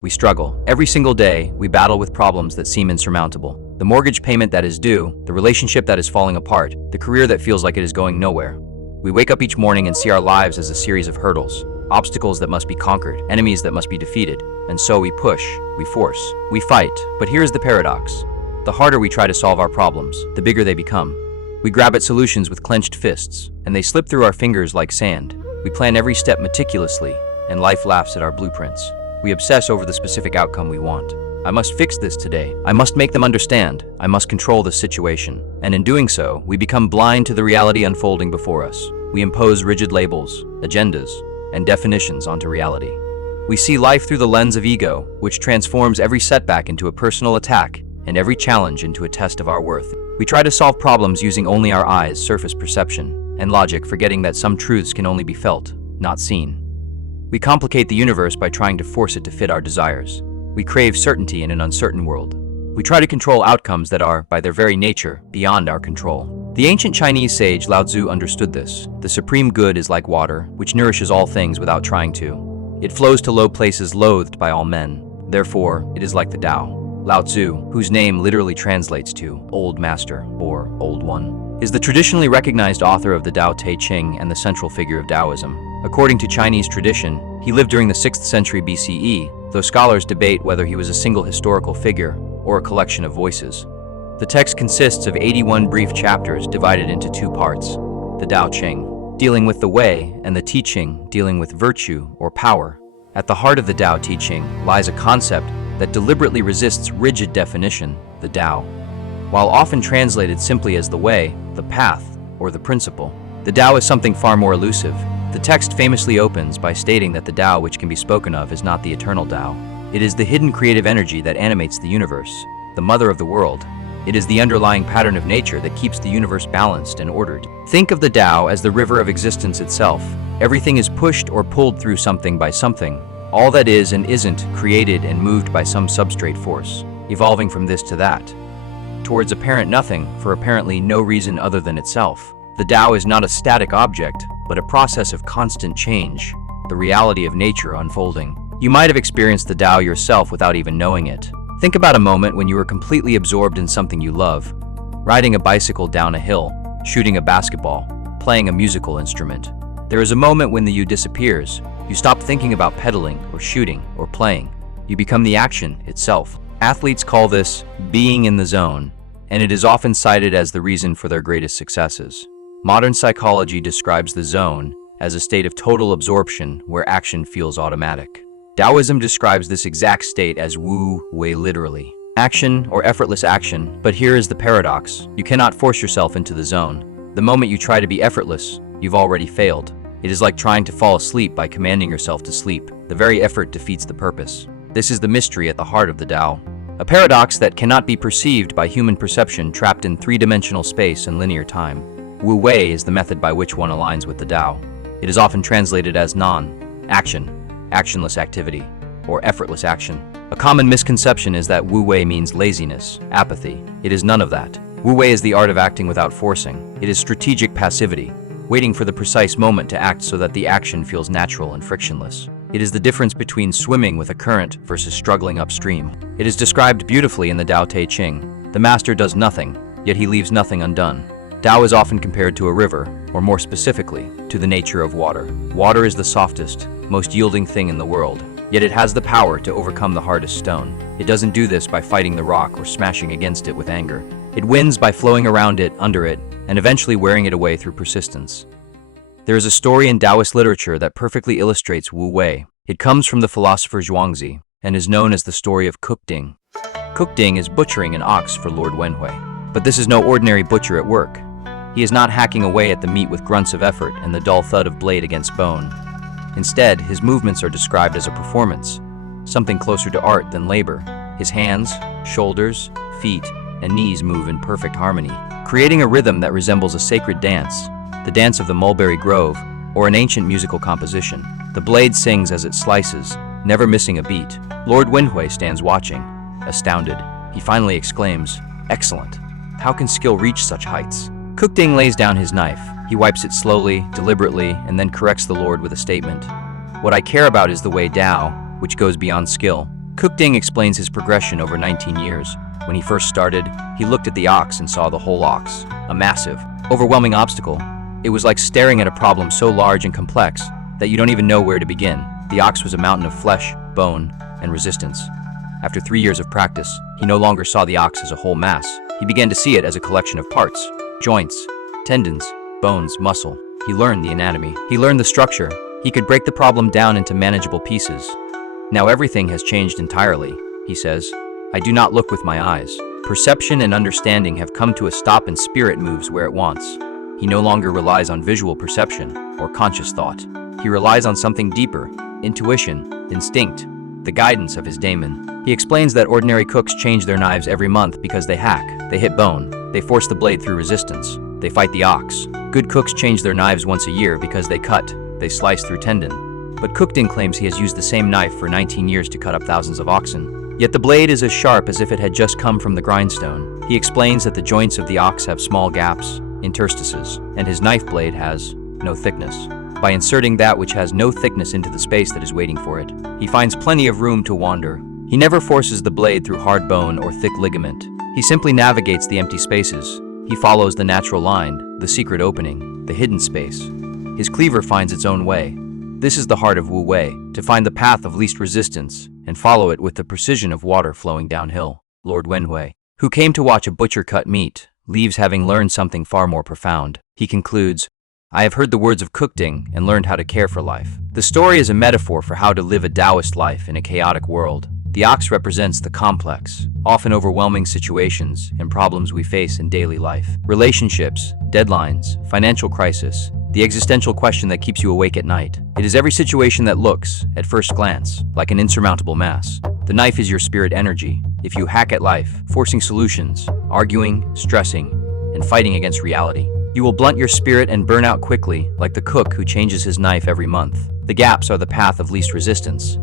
We struggle. Every single day, we battle with problems that seem insurmountable. The mortgage payment that is due, the relationship that is falling apart, the career that feels like it is going nowhere. We wake up each morning and see our lives as a series of hurdles, obstacles that must be conquered, enemies that must be defeated. And so we push, we force, we fight. But here is the paradox. The harder we try to solve our problems, the bigger they become. We grab at solutions with clenched fists, and they slip through our fingers like sand. We plan every step meticulously, and life laughs at our blueprints. We obsess over the specific outcome we want. I must fix this today. I must make them understand. I must control this situation. And in doing so, we become blind to the reality unfolding before us. We impose rigid labels, agendas, and definitions onto reality. We see life through the lens of ego, which transforms every setback into a personal attack and every challenge into a test of our worth. We try to solve problems using only our eyes, surface perception, and logic, forgetting that some truths can only be felt, not seen. We complicate the universe by trying to force it to fit our desires. We crave certainty in an uncertain world. We try to control outcomes that are, by their very nature, beyond our control. The ancient Chinese sage Lao Tzu understood this. The supreme good is like water, which nourishes all things without trying to. It flows to low places loathed by all men. Therefore, it is like the Tao. Lao Tzu, whose name literally translates to Old Master or Old One, is the traditionally recognized author of the Tao Te Ching and the central figure of Taoism. According to Chinese tradition, he lived during the 6th century BCE, though scholars debate whether he was a single historical figure or a collection of voices. The text consists of 81 brief chapters divided into two parts: the Tao Ching, dealing with the way, and the Te Ching, dealing with virtue or power. At the heart of the Tao Te Ching lies a concept that deliberately resists rigid definition, the Tao. While often translated simply as the way, the path, or the principle, the Tao is something far more elusive. The text famously opens by stating that the Tao which can be spoken of is not the eternal Tao. It is the hidden creative energy that animates the universe, the mother of the world. It is the underlying pattern of nature that keeps the universe balanced and ordered. Think of the Tao as the river of existence itself. Everything is pushed or pulled through something by something. All that is and isn't created and moved by some substrate force, evolving from this to that, towards apparent nothing for apparently no reason other than itself. The Tao is not a static object, but a process of constant change, the reality of nature unfolding. You might have experienced the Tao yourself without even knowing it. Think about a moment when you were completely absorbed in something you love, riding a bicycle down a hill, shooting a basketball, playing a musical instrument. There is a moment when the you disappears. You stop thinking about pedaling or shooting or playing. You become the action itself. Athletes call this being in the zone, and it is often cited as the reason for their greatest successes. Modern psychology describes the zone as a state of total absorption where action feels automatic. Taoism describes this exact state as Wu Wei, literally action or effortless action. But here is the paradox. You cannot force yourself into the zone. The moment you try to be effortless, you've already failed. It is like trying to fall asleep by commanding yourself to sleep. The very effort defeats the purpose. This is the mystery at the heart of the Tao. A paradox that cannot be perceived by human perception, trapped in three-dimensional space and linear time. Wu Wei is the method by which one aligns with the Tao. It is often translated as non-action, actionless activity, or effortless action. A common misconception is that Wu Wei means laziness, apathy. It is none of that. Wu Wei is the art of acting without forcing. It is strategic passivity, waiting for the precise moment to act so that the action feels natural and frictionless. It is the difference between swimming with a current versus struggling upstream. It is described beautifully in the Tao Te Ching. The master does nothing, yet he leaves nothing undone. Tao is often compared to a river, or more specifically, to the nature of water. Water is the softest, most yielding thing in the world, yet it has the power to overcome the hardest stone. It doesn't do this by fighting the rock or smashing against it with anger. It wins by flowing around it, under it, and eventually wearing it away through persistence. There is a story in Taoist literature that perfectly illustrates Wu Wei. It comes from the philosopher Zhuangzi and is known as the story of Cook Ding. Cook Ding is butchering an ox for Lord Wenhui. But this is no ordinary butcher at work. He is not hacking away at the meat with grunts of effort and the dull thud of blade against bone. Instead, his movements are described as a performance, something closer to art than labor. His hands, shoulders, feet, and knees move in perfect harmony, creating a rhythm that resembles a sacred dance, the dance of the Mulberry Grove, or an ancient musical composition. The blade sings as it slices, never missing a beat. Lord Wenhui stands watching, astounded. He finally exclaims, "Excellent! How can skill reach such heights?" Cook Ding lays down his knife. He wipes it slowly, deliberately, and then corrects the Lord with a statement. "What I care about is the way Tao, which goes beyond skill. Cookding explains his progression over 19 years. When he first started, he looked at the ox and saw the whole ox, a massive, overwhelming obstacle. It was like staring at a problem so large and complex that you don't even know where to begin. The ox was a mountain of flesh, bone, and resistance. After 3 years of practice, he no longer saw the ox as a whole mass. He began to see it as a collection of parts, joints, tendons, bones, muscle. He learned the anatomy. He learned the structure. He could break the problem down into manageable pieces. Now everything has changed entirely, he says. I do not look with my eyes. Perception and understanding have come to a stop and spirit moves where it wants. He no longer relies on visual perception or conscious thought. He relies on something deeper, intuition, instinct, the guidance of his daemon. He explains that ordinary cooks change their knives every month because they hack, they hit bone, they force the blade through resistance, they fight the ox. Good cooks change their knives once a year because they cut, they slice through tendon. But Cookding claims he has used the same knife for 19 years to cut up thousands of oxen. Yet the blade is as sharp as if it had just come from the grindstone. He explains that the joints of the ox have small gaps, interstices, and his knife blade has no thickness. By inserting that which has no thickness into the space that is waiting for it, he finds plenty of room to wander. He never forces the blade through hard bone or thick ligament. He simply navigates the empty spaces. He follows the natural line, the secret opening, the hidden space. His cleaver finds its own way. This is the heart of Wu Wei, to find the path of least resistance and follow it with the precision of water flowing downhill. Lord Wenhui, who came to watch a butcher cut meat, leaves having learned something far more profound. He concludes, I have heard the words of Cookding and learned how to care for life. The story is a metaphor for how to live a Taoist life in a chaotic world. The ox represents the complex, often overwhelming situations and problems we face in daily life. Relationships, deadlines, financial crisis, the existential question that keeps you awake at night. It is every situation that looks, at first glance, like an insurmountable mass. The knife is your spirit energy. If you hack at life, forcing solutions, arguing, stressing, and fighting against reality, you will blunt your spirit and burn out quickly, like the cook who changes his knife every month. The gaps are the path of least resistance.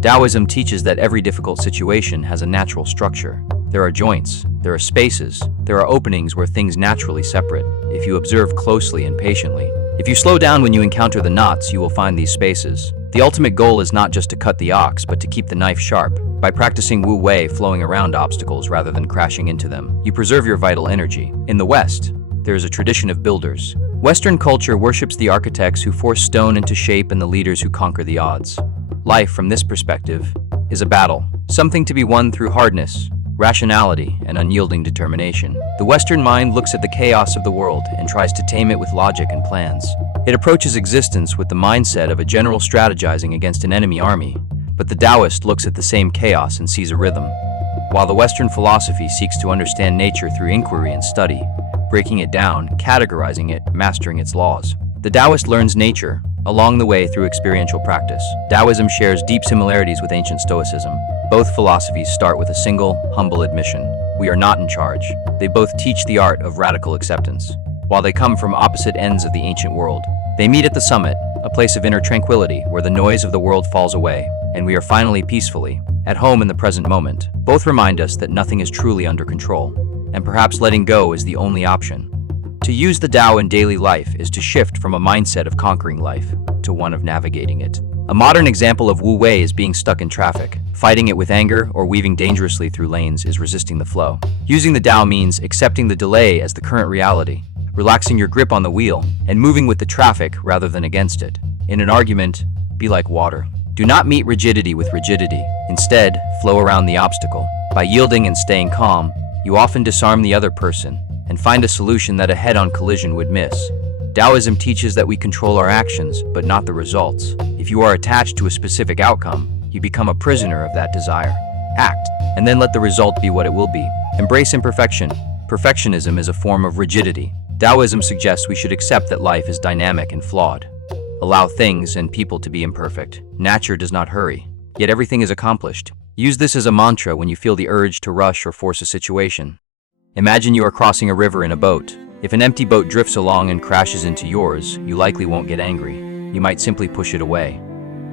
Taoism teaches that every difficult situation has a natural structure. There are joints, there are spaces, there are openings where things naturally separate, if you observe closely and patiently. If you slow down when you encounter the knots, you will find these spaces. The ultimate goal is not just to cut the ox, but to keep the knife sharp. By practicing Wu Wei, flowing around obstacles rather than crashing into them, you preserve your vital energy. In the West, there is a tradition of builders. Western culture worships the architects who force stone into shape and the leaders who conquer the odds. Life, from this perspective, is a battle, something to be won through hardness, rationality, and unyielding determination. The Western mind looks at the chaos of the world and tries to tame it with logic and plans. It approaches existence with the mindset of a general strategizing against an enemy army, but the Taoist looks at the same chaos and sees a rhythm. While the Western philosophy seeks to understand nature through inquiry and study, breaking it down, categorizing it, mastering its laws, the Taoist learns nature along the way through experiential practice. Taoism shares deep similarities with ancient Stoicism. Both philosophies start with a single, humble admission. We are not in charge. They both teach the art of radical acceptance. While they come from opposite ends of the ancient world, they meet at the summit, a place of inner tranquility where the noise of the world falls away, and we are finally peacefully at home in the present moment. Both remind us that nothing is truly under control, and perhaps letting go is the only option. To use the Tao in daily life is to shift from a mindset of conquering life to one of navigating it. A modern example of Wu Wei is being stuck in traffic. Fighting it with anger or weaving dangerously through lanes is resisting the flow. Using the Tao means accepting the delay as the current reality, relaxing your grip on the wheel, and moving with the traffic rather than against it. In an argument, be like water. Do not meet rigidity with rigidity. Instead, flow around the obstacle. By yielding and staying calm, you often disarm the other person and find a solution that a head-on collision would miss. Taoism teaches that we control our actions, but not the results. If you are attached to a specific outcome, you become a prisoner of that desire. Act, and then let the result be what it will be. Embrace imperfection. Perfectionism is a form of rigidity. Taoism suggests we should accept that life is dynamic and flawed. Allow things and people to be imperfect. Nature does not hurry, yet everything is accomplished. Use this as a mantra when you feel the urge to rush or force a situation. Imagine you are crossing a river in a boat. If an empty boat drifts along and crashes into yours, you likely won't get angry. You might simply push it away.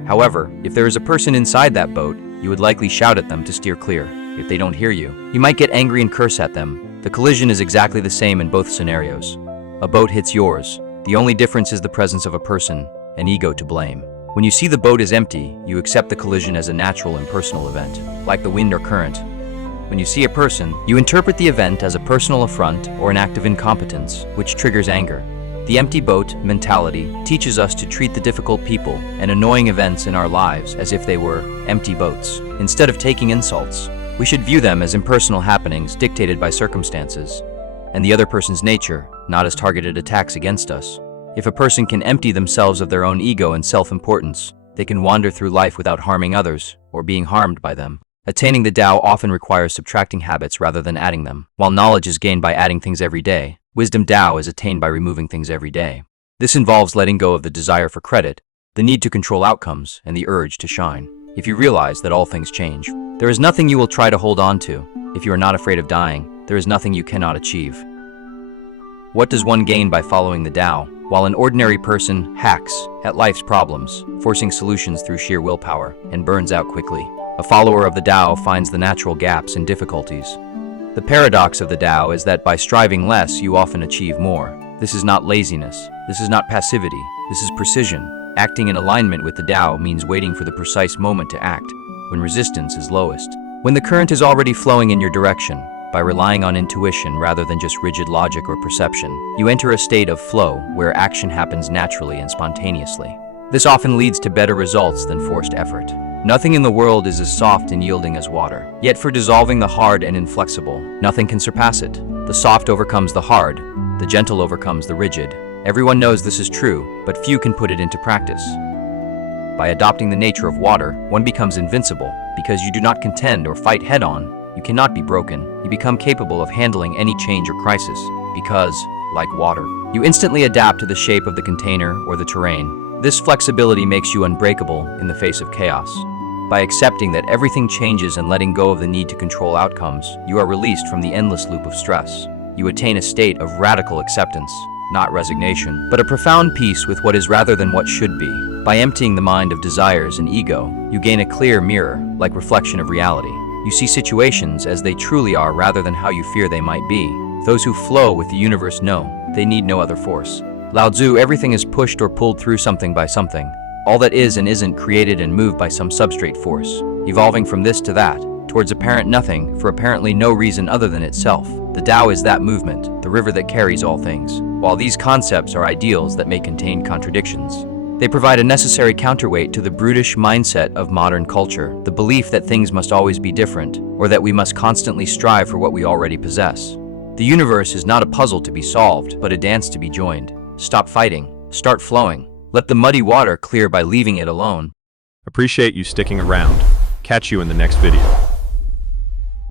However, if there is a person inside that boat, you would likely shout at them to steer clear. If they don't hear you, you might get angry and curse at them. The collision is exactly the same in both scenarios. A boat hits yours. The only difference is the presence of a person, an ego to blame. When you see the boat is empty, you accept the collision as a natural impersonal event, like the wind or current. When you see a person, you interpret the event as a personal affront or an act of incompetence, which triggers anger. The empty boat mentality teaches us to treat the difficult people and annoying events in our lives as if they were empty boats. Instead of taking insults, we should view them as impersonal happenings dictated by circumstances and the other person's nature, not as targeted attacks against us. If a person can empty themselves of their own ego and self-importance, they can wander through life without harming others or being harmed by them. Attaining the Tao often requires subtracting habits rather than adding them. While knowledge is gained by adding things every day, wisdom Tao is attained by removing things every day. This involves letting go of the desire for credit, the need to control outcomes, and the urge to shine. If you realize that all things change, there is nothing you will try to hold on to. If you are not afraid of dying, there is nothing you cannot achieve. What does one gain by following the Tao? While an ordinary person hacks at life's problems, forcing solutions through sheer willpower, and burns out quickly, a follower of the Tao finds the natural gaps and difficulties. The paradox of the Tao is that by striving less, you often achieve more. This is not laziness. This is not passivity. This is precision. Acting in alignment with the Tao means waiting for the precise moment to act, when resistance is lowest. When the current is already flowing in your direction, by relying on intuition rather than just rigid logic or perception, you enter a state of flow where action happens naturally and spontaneously. This often leads to better results than forced effort. Nothing in the world is as soft and yielding as water. Yet for dissolving the hard and inflexible, nothing can surpass it. The soft overcomes the hard, the gentle overcomes the rigid. Everyone knows this is true, but few can put it into practice. By adopting the nature of water, one becomes invincible. Because you do not contend or fight head-on, you cannot be broken. You become capable of handling any change or crisis. Because, like water, you instantly adapt to the shape of the container or the terrain. This flexibility makes you unbreakable in the face of chaos. By accepting that everything changes and letting go of the need to control outcomes, you are released from the endless loop of stress. You attain a state of radical acceptance, not resignation, but a profound peace with what is rather than what should be. By emptying the mind of desires and ego, you gain a clear mirror, like reflection of reality. You see situations as they truly are rather than how you fear they might be. Those who flow with the universe know they need no other force. Lao Tzu, everything is pushed or pulled through something by something. All that is and isn't created and moved by some substrate force, evolving from this to that, towards apparent nothing for apparently no reason other than itself. The Tao is that movement, the river that carries all things. While these concepts are ideals that may contain contradictions, they provide a necessary counterweight to the brutish mindset of modern culture, the belief that things must always be different, or that we must constantly strive for what we already possess. The universe is not a puzzle to be solved, but a dance to be joined. Stop fighting, start flowing. Let the muddy water clear by leaving it alone. Appreciate you sticking around. Catch you in the next video.